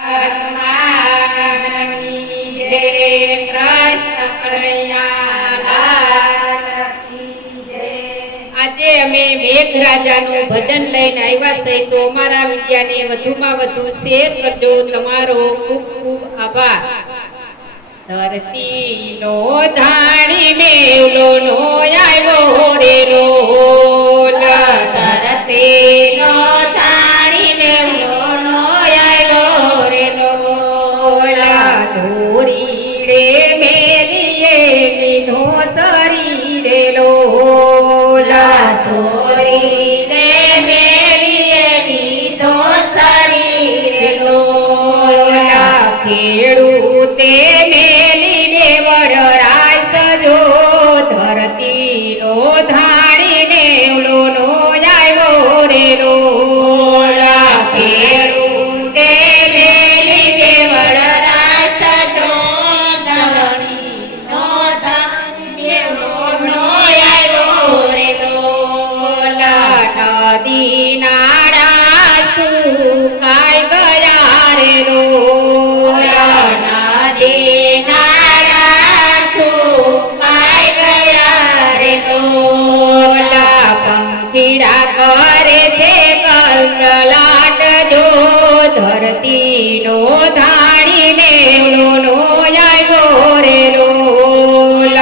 આજે અમે મેઘરાજાનું ભજન લઈને આવ્યા છે તો અમારા વિદ્યાને વધુમાં વધુ શેર કરજો. તમારો ખૂબ ખૂબ આભાર. ધરતીનો ધાણી મેવલો નો આવ્યો રે લોલ. ધરતીનો ધાણી મેવલો નો આવ્યો રે લોલ. ધોરીડે મેલીએ લીધો શરીરે લોલ. ધોરીડે મેલીએ લીધો શરીરે લોલ. ખેડૂતે મેલીને વડરાય સજો. ધરતીનો ધાણી મેવલો નો આવ્યો રે લોલ. ખેડૂતે મેલીને વડરાય સજો. ધરતીનો ધાણી મેવલો નો આવ્યો રે લોલ. નદી નાળા સુકાઈ ગયા રે લોલ. નદી નાળા સુકાઈ ગયા રે લોલ. પંખીડા કરે છે કલરલાટ જો. ધરતીનો ધાણી મેવલો નો આવ્યો રે લોલ.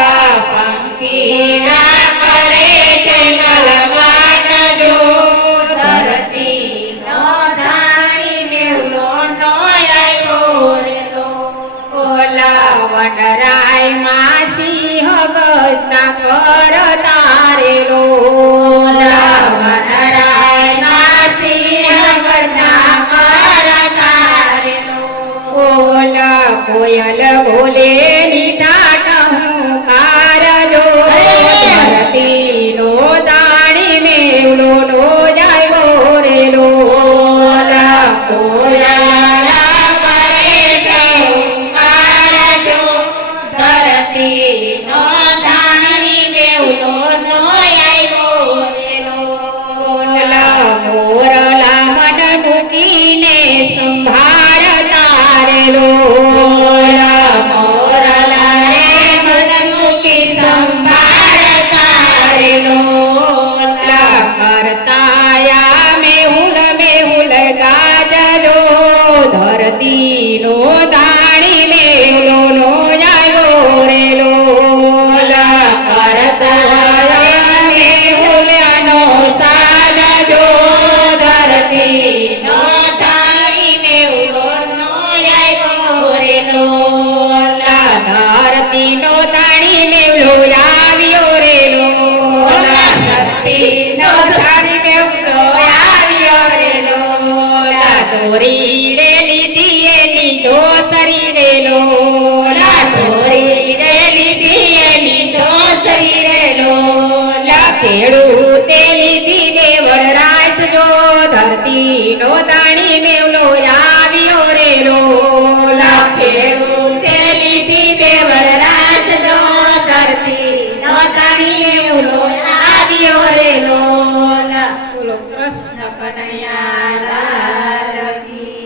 પંખીડા કરે છે કલવાટ જો. ધરતીનો ધાણી મેવલો નો આવ્યો રે લોલ. વનરાય માં સિંહ ગજના કરતા રે લોલ. વનરાયમાં સિંહ ગર્જના કરતા રે લોલ. કોયલ બોલે મીઠા ટહુકાર જો. ધરતીનો ધાણી મેવલો નો આવ્યો રે લોલ. કોયલા કરે છે હુંકાર જો. ધરતીનો ધાણી મેવલો નો આવ્યો રે લોલ. મોરલા મન મૂકીને સંભાળતા રે લોલ. મોરલા રે મન મૂકી સંભાળતા રે લોલ. કરતાયા મેહુલ ગાજજો. ધરતીનો ધાણી મેવલો નો આવ્યો રે લોલ. કરતાયા મેહુલનો સાજજો. ધરતીનો ધાણી મેવલો નો આવ્યો રે લોલ. ધરતીનો ધાણી મેવલો આવ્યો રે લોલ. શક્તિનો ધાણી મેવલો આવ્યો રે લોલ. ધોરીડે લીધી એની ધોતરી રે લોલ. ધોરીડે લીધી એની ધોતરી રે લોલ. ખેડૂતે લીધી ને વડરાય સજો. ધરતીનો